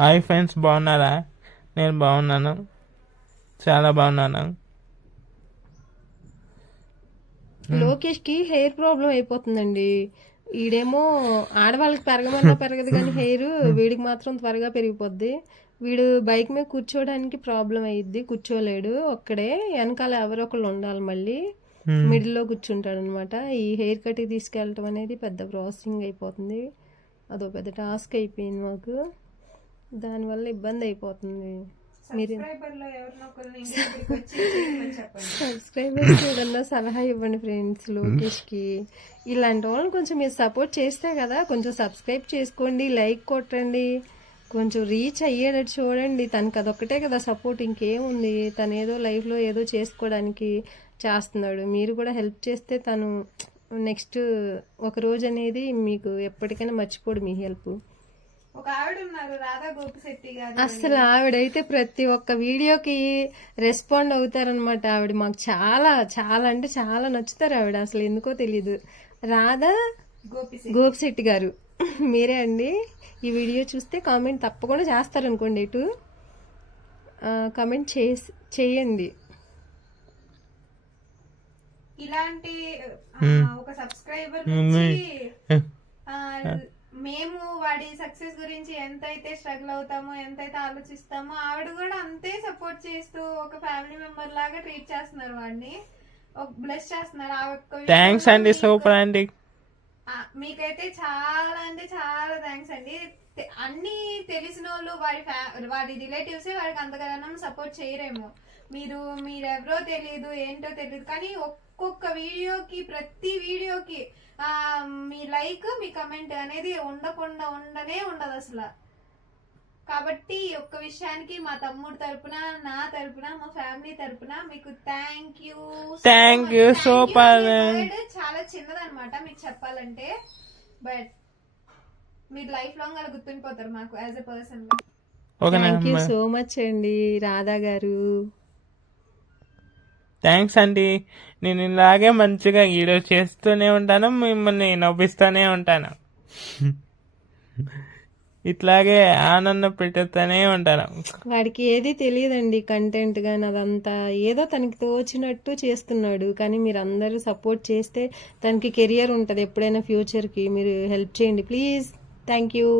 Hi friends, బాగున్నారా? నేను బాగున్నాను, చాలా బాగున్నాను. లోకేష్కి హెయిర్ ప్రాబ్లం అయిపోతుందండి. వీడేమో ఆడవాళ్ళకి పెరగమన్నా పెరగదు కానీ హెయిర్ వీడికి మాత్రం త్వరగా పెరిగిపోద్ది. వీడు బైక్ మీద కూర్చోవడానికి ప్రాబ్లం అయ్యిద్ది, కూర్చోలేడు ఒక్కడే. వెనకాల ఎవరో ఒకళ్ళు ఉండాలి, మళ్ళీ మిడిల్లో కూర్చుంటాడు అనమాట. ఈ హెయిర్ కట్కి తీసుకెళ్ళటం అనేది పెద్ద ప్రాసెసింగ్ అయిపోతుంది. అదో పెద్ద టాస్క్ అయిపోయింది మాకు. దానివల్ల ఇబ్బంది అయిపోతుంది. మీరు సబ్స్క్రైబర్స్ ఏదన్నా సలహా ఇవ్వండి ఫ్రెండ్స్. లోకేష్కి ఇలాంటి వాళ్ళని కొంచెం మీరు సపోర్ట్ చేస్తే కదా, కొంచెం సబ్స్క్రైబ్ చేసుకోండి, లైక్ కొట్టండి, కొంచెం రీచ్ అయ్యేటట్టు చూడండి. తనకు అదొక్కటే కదా సపోర్ట్, ఇంకేముంది. తను ఏదో లైఫ్లో ఏదో చేసుకోవడానికి చేస్తున్నాడు. మీరు కూడా హెల్ప్ చేస్తే తను నెక్స్ట్ ఒక రోజు అనేది మీకు ఎప్పటికైనా మర్చిపోడు మీ హెల్ప్. ఒక ఆవిడ ఉన్నారు, రాధా గోపిశెట్టి గారు. అసలు ఆవిడైతే ప్రతి ఒక్క వీడియోకి రెస్పాండ్ అవుతారనమాట. ఆవిడ మాకు చాలా చాలా అంటే చాలా నచ్చుతారు. ఆవిడ అసలు ఎందుకో తెలీదు. రాధా గోపిశెట్టి గారు మీరే అండి. ఈ వీడియో చూస్తే కామెంట్ తప్పకుండా చేస్తారనుకోండి. ఇటు కామెంట్ చేయండి. ఇలాంటి ఒక సబ్స్క్రైబర్ మేము వాడి సక్సెస్ గురించి ఎంతైతే స్ట్రగుల్ అవుతామో, ఎంతైతే ఆలోచిస్తామో, ఆవిడ కూడా అంతే సపోర్ట్ చేస్తూ ఒక ఫ్యామిలీ మెంబర్ లాగా ట్రీట్ చేస్తున్నారు వాడిని, బ్లెస్ చేస్తున్నారు. థ్యాంక్స్ అండి, సూపర్ అండి. మీకైతే చాలా అంటే చాలా థ్యాంక్స్ అండి. అన్ని తెలిసిన వాళ్ళు వాడి రిలేటివ్స్ వాడికి అంతగానం సపోర్ట్ చేయరేమో. మీరెవరో తెలియదు, ఏంటో తెలియదు, కానీ ఒక్కొక్క వీడియోకి, ప్రతి వీడియోకి మీ లైక్, మీ కమెంట్ అనేది ఉండకుండా ఉండనే ఉండదు అసలు. కాబట్టి ఒక్క విషయానికి మా తమ్ముడు తరపున, నా తరపున, మా ఫ్యామిలీ తరపున మీకు థ్యాంక్ యూ సూపర్. చాలా చిన్నదనమాట మీకు చెప్పాలంటే, బట్ మీరు లైఫ్ లాంగ్ అలా గుర్తుండిపోతారు మాకు as a person. Thank you so much అండి రాధా గారు. థ్యాంక్స్ అండి. నేను ఇలాగే మంచిగా వీడియో చేస్తూనే ఉంటాను, మిమ్మల్ని నవ్విస్తూనే ఉంటాను, ఇట్లాగే ఆనందం పెట్టుతూనే ఉంటాను. వాడికి ఏది తెలియదండి, కంటెంట్ కానీ అదంతా ఏదో తనకి తోచినట్టు చేస్తున్నాడు. కానీ మీరు అందరూ సపోర్ట్ చేస్తే తనకి కెరియర్ ఉంటుంది ఎప్పుడైనా ఫ్యూచర్కి. మీరు హెల్ప్ చేయండి ప్లీజ్. Thank you.